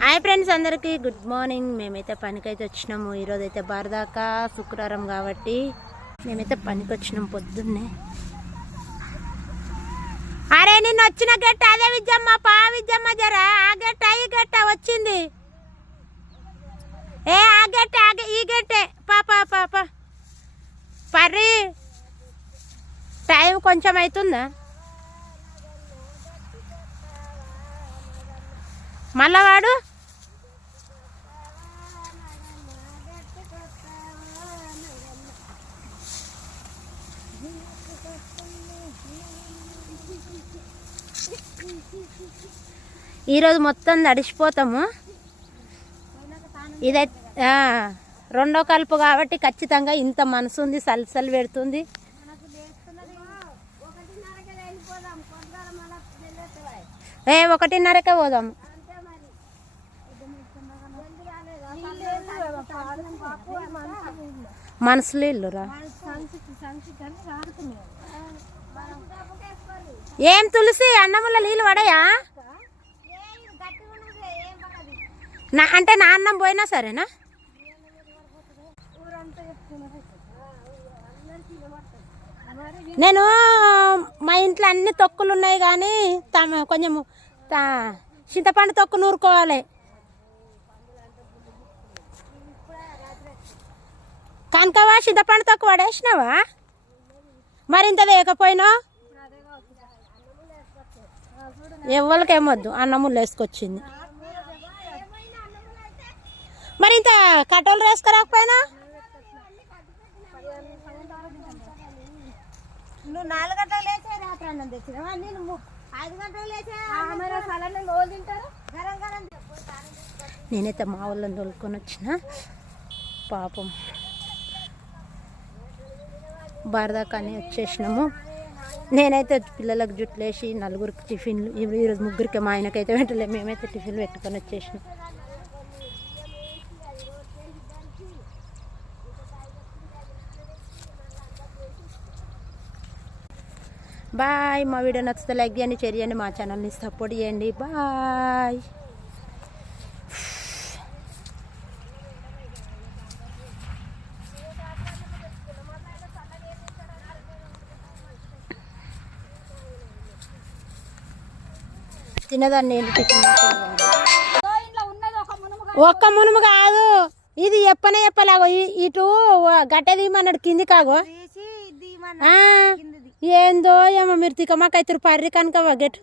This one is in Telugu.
హాయ్ ఫ్రెండ్స్, అందరికీ గుడ్ మార్నింగ్. మేమైతే పనికైతే వచ్చినాము. ఈరోజైతే బారదాకా శుక్రవారం కాబట్టి మేమైతే పనికి వచ్చినాం పొద్దున్నే. అరే నిన్న వచ్చిన గట్ట అదే విద్యమ్మ పా విద్యమ్మ జరా ఆ గట్ట ఈ గట్ట వచ్చింది. ఏ ఆ గట్ట ఈ గట్టే పాపా పాప పర్రి టైం కొంచెం అవుతుందా? మళ్ళా వాడు ఈరోజు మొత్తం తడిసిపోతాము. ఇదైతే రెండో కలుపు కాబట్టి ఖచ్చితంగా ఇంత మనసు ఉంది. సలసలు పెడుతుంది. ఏ 1:30కే పోదాము. మనసులు ఇల్లురా ఏం తులసి అన్నముల నీళ్ళు పడయా? అంటే నా అన్నం పోయినా సరేనా? నేను మా ఇంట్లో అన్ని తొక్కులు ఉన్నాయి కానీ కొంచెము చింతపండు తొక్కు నూరుకోవాలి. కనుకవా చింతపండు తొక్కు పడేసినావా? మరి ఇంత వేయకపోయినా ఎవరికేమొద్దు. అన్నములు వేసుకొచ్చింది. మరి ఇంత కట్టోలు వేసుకురాకపోయినా? నువ్వు 4 గంటలు లేచే రాత్రి అన్నం తెచ్చినావా? నేను 5 గంటలు లేచే తింటారు. నేనైతే మా వాళ్ళని తోలుకొని వచ్చిన. పాపం బారదాకానే వచ్చేసినాము. నేనైతే పిల్లలకు జుట్లు వేసి 4గురికి టిఫిన్లు, ఈరోజు 3గురికి మా ఆయనకైతే వెంటలే. మేమైతే టిఫిన్లు పెట్టుకొని వచ్చేసినాం. బాయ్. మా వీడియో నచ్చితే లైక్ చేయండి, షేర్ చేయండి, మా ఛానల్ని సపోర్ట్ చేయండి. బాయ్. తినదాన్ని నేను టిఫిన్ ఒక్క మునుము కాదు, ఇది చెప్పలాగో ఇటు గట్ట తీయమన్నాడు కింది కాగో. ఏందో ఏమో మీరు తికమాకైతురు పర్రి కనుక గెట్